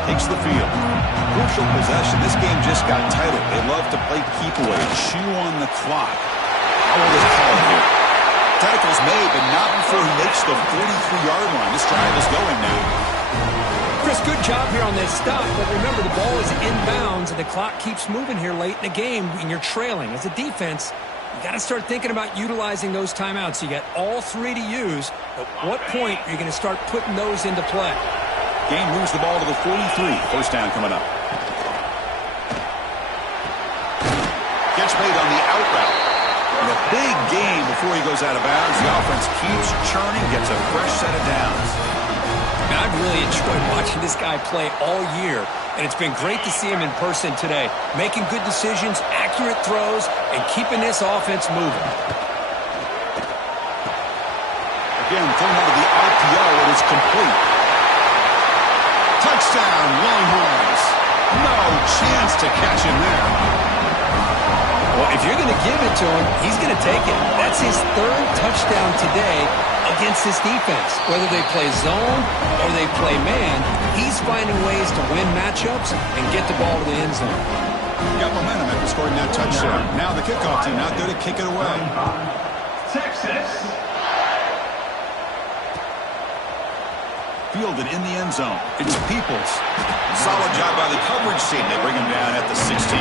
Takes the field. Crucial possession. This game just got tighter. They love to play keep away, chew on the clock. How will this call here? Tackle's made, but not before he makes the 43-yard line. This drive is going now. Chris, good job here on this stop, but remember the ball is inbounds and the clock keeps moving here late in the game and you're trailing. As a defense, you got to start thinking about utilizing those timeouts. You got all three to use. At what point are you going to start putting those into play? Game moves the ball to the 43. First down coming up. Gets made on the out route. And a big game before he goes out of bounds. The offense keeps churning, gets a fresh set of downs. I've really enjoyed watching this guy play all year, and it's been great to see him in person today, making good decisions, accurate throws, and keeping this offense moving. Again, thrown out of the RPO, it is complete. Touchdown, Longhorns. No chance to catch him there. Well, if you're going to give it to him, he's going to take it. That's his third touchdown today against this defense. Whether they play zone or they play man, he's finding ways to win matchups and get the ball to the end zone. Got momentum after scoring that touchdown. Now the kickoff team out there to kick it away. Texas. Fielded in the end zone. It's Peoples. Solid job by the coverage team. They bring him down at the 16.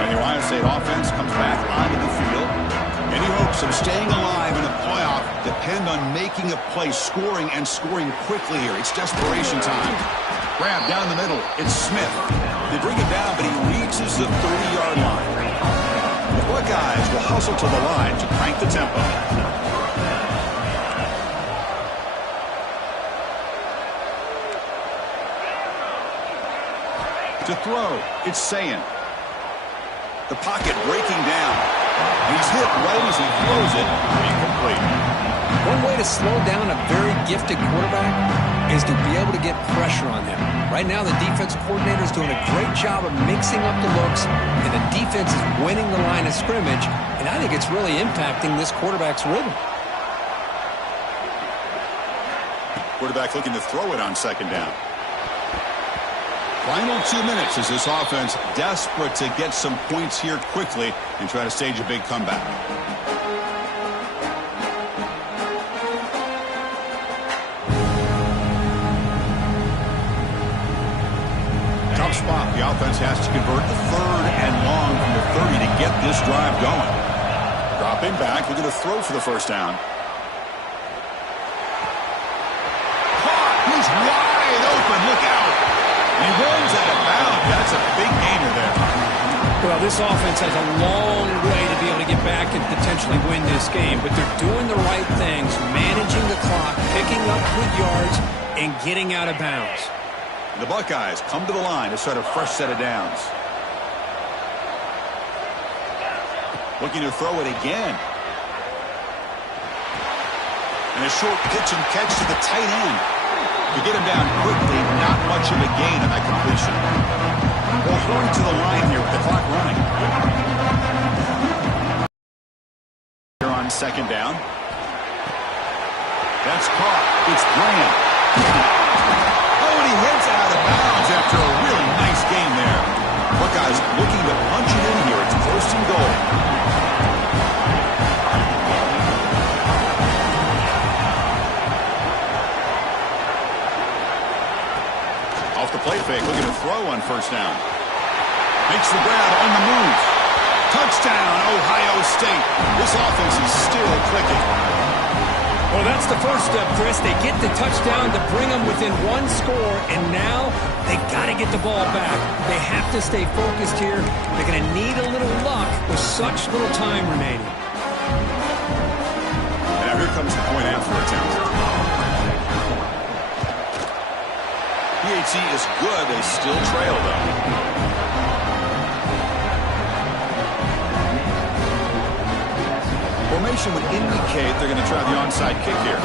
And the Ohio State offense comes back onto the field. Any hopes of staying alive in the playoff depend on making a play, scoring, and scoring quickly here. It's desperation time. Grab down the middle. It's Smith. They bring him down, but he reaches the 30-yard line. The Buckeyes will hustle to the line to crank the tempo. To throw, it's Sayin. The pocket breaking down. He's hit right as he throws it. Incomplete. One way to slow down a very gifted quarterback is to be able to get pressure on him. Right now, the defensive coordinator is doing a great job of mixing up the looks, and the defense is winning the line of scrimmage, and I think it's really impacting this quarterback's rhythm. Quarterback looking to throw it on second down. Final 2 minutes as this offense desperate to get some points here quickly and try to stage a big comeback. Tough spot. The offense has to convert the third and long from the 30 to get this drive going. Dropping back, looking to throw for the first down. Caught! He's wide open. Look out! He runs out of bounds. That's a big gainer there. Well, this offense has a long way to be able to get back and potentially win this game, but they're doing the right things, managing the clock, picking up good yards, and getting out of bounds. The Buckeyes come to the line to start a fresh set of downs. Looking to throw it again. And a short pitch and catch to the tight end. To get him down quickly, not much of a gain on that completion. Well, throwing to the line here with the clock running. Here on second down. That's caught. It's Graham. Oh, and he heads out of bounds after a really nice game there. Buckeyes looking to punch it in here. It's first and goal. Off the play fake, looking to throw on first down. Makes the grab on the move. Touchdown, Ohio State. This offense is still clicking. Well, that's the first step, Chris. They get the touchdown to bring them within one score, and now they got to get the ball back. They have to stay focused here. They're going to need a little luck with such little time remaining. And now here comes the point after attempt. PAT is good. They still trail, though. Formation would indicate they're going to try the onside kick here.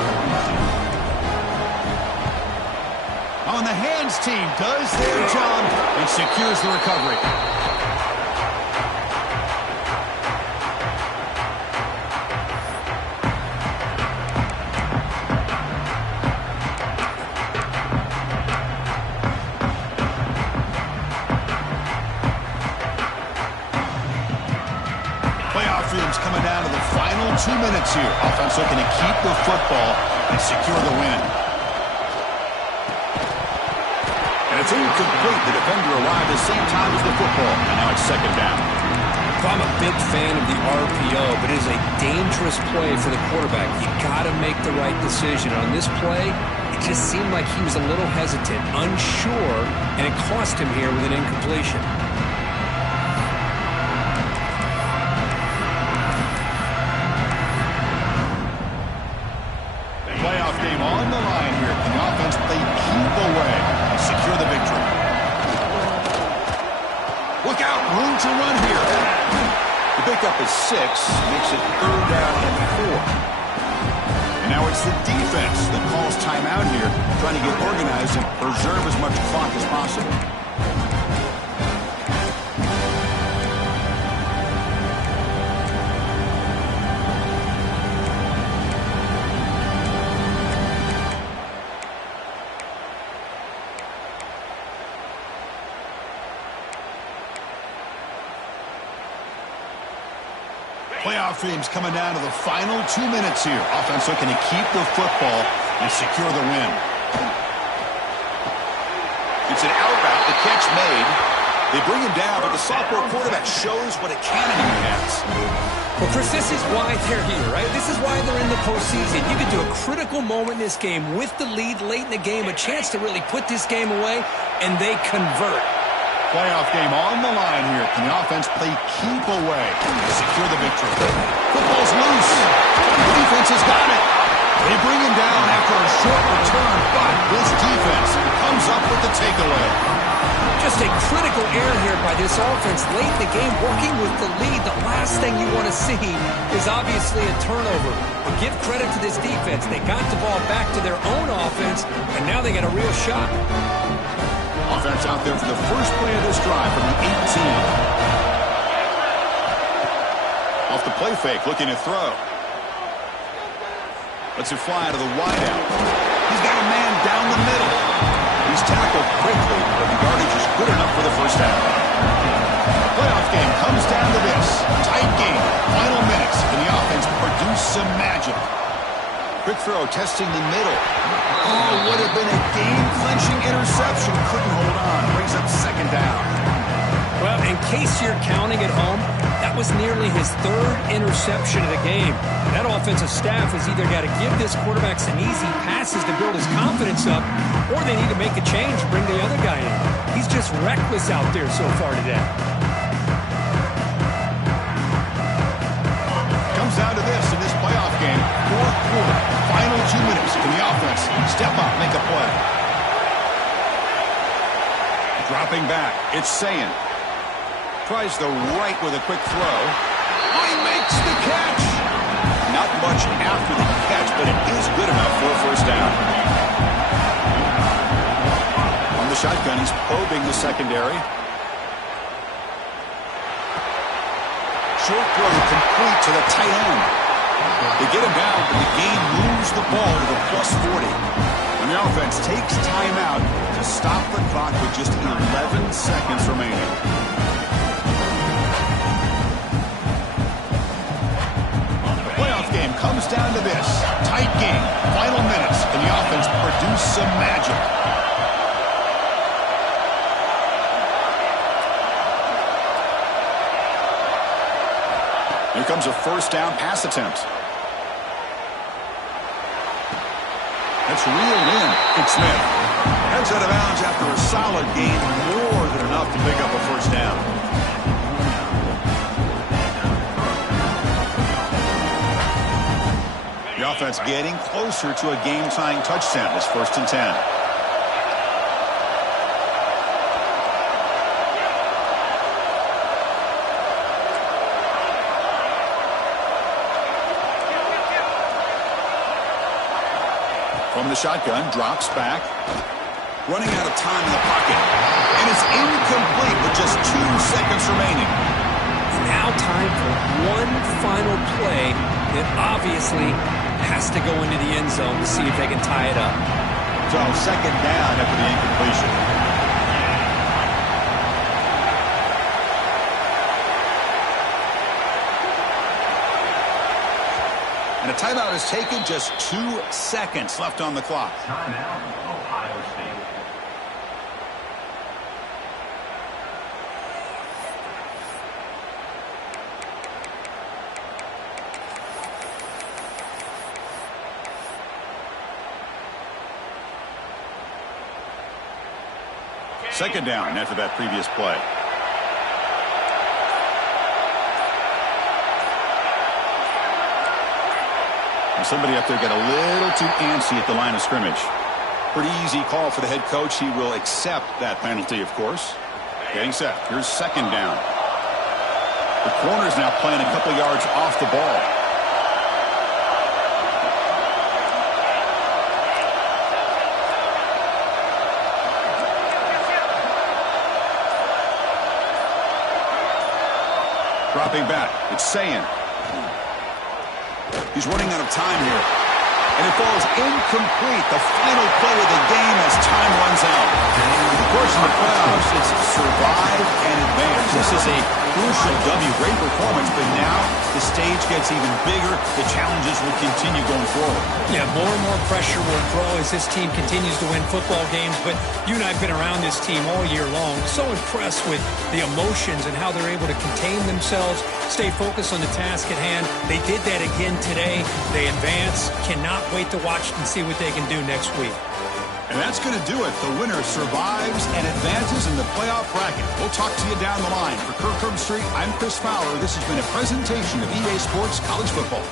On the hands team does their job and secures the recovery. Coming down to the final 2 minutes here. Offense looking to keep the football and secure the win. And it's incomplete. The defender arrived at the same time as the football. And now it's second down. I'm a big fan of the RPO, but it is a dangerous play for the quarterback. You got to make the right decision. On this play, it just seemed like he was a little hesitant, unsure, and it cost him here with an incompletion. Game on the line here. The offense played keep away and secure the victory. Look out, room to run here. The pickup is 6, makes it third down and 4. And now it's the defense that calls timeout here, trying to get organized and preserve as much clock as possible. Playoff dreams coming down to the final 2 minutes here. Offense looking to keep the football and secure the win. It's an out route, the catch made. They bring him down, but the sophomore quarterback shows what a cannon he has. Well, Chris, this is why they're here, right? This is why they're in the postseason. You get to a critical moment in this game with the lead late in the game, a chance to really put this game away, and they convert. Playoff game on the line here. Can the offense play keep away to secure the victory? Football's loose. The defense has got it. They bring him down after a short return, but this defense comes up with the takeaway. Just a critical error here by this offense late in the game, working with the lead. The last thing you want to see is obviously a turnover. But give credit to this defense. They got the ball back to their own offense, and now they got a real shot. Offense out there for the first play of this drive from the 18. Off the play fake, looking to throw. Lets it fly to the wideout. He's got a man down the middle. He's tackled quickly, but the yardage is good enough for the first down. The playoff game comes down to this. Tight game, final minutes, and the offense produce some magic. Quick throw, testing the middle. Oh, would have been a game-clinching interception. Couldn't hold on. Brings up second down. Well, in case you're counting at home, that was nearly his third interception of the game. That offensive staff has either got to give this quarterback some easy passes to build his confidence up, or they need to make a change and bring the other guy in. He's just reckless out there so far today. comes down to this in this playoff game. Fourth quarter, final 2 minutes. Can the offense step up, make a play? Dropping back, it's Sayin. Tries the right with a quick throw. He makes the catch. Not much after the catch, but it is good enough for a first down. On the shotgun, he's probing the secondary. Short throw complete to the tight end. They get him down, but the game moves the ball to the +40. And the offense takes timeout to stop the clock with just 11 seconds remaining. The playoff game comes down to this. Tight game, final minutes, and the offense produce some magic. Here comes a first down pass attempt. That's reeled in. It's Smith. Heads out of bounds after a solid gain, more than enough to pick up a first down. The offense getting closer to a game-tying touchdown. It's 1st and 10. From the shotgun, drops back. Running out of time in the pocket. And it's incomplete with just 2 seconds remaining. Now time for one final play that obviously has to go into the end zone to see if they can tie it up. So 2nd down after the incompletion. And a timeout is taken, just 2 seconds left on the clock. Timeout, Ohio State. Second down after that previous play. And somebody up there got a little too antsy at the line of scrimmage. Pretty easy call for the head coach. He will accept that penalty, of course. Getting set. Here's second down. The corner's now playing a couple yards off the ball. Dropping back. It's Sayin. He's running out of time here. And it falls incomplete. The final play of the game as time runs out. Of course, in the playoffs, it's survive and advance. This is a crucial W. Great performance, but now the stage gets even bigger. The challenges will continue going forward. Yeah, more and more pressure will grow as this team continues to win football games. But you and I have been around this team all year long. So impressed with the emotions and how they're able to contain themselves, stay focused on the task at hand. They did that again today. They advance. Cannot wait to watch and see what they can do next week. And that's going to do it. The winner survives and advances in the playoff bracket. We'll talk to you down the line. For Kirk Herbstreit, I'm Chris Fowler. This has been a presentation of EA Sports College Football.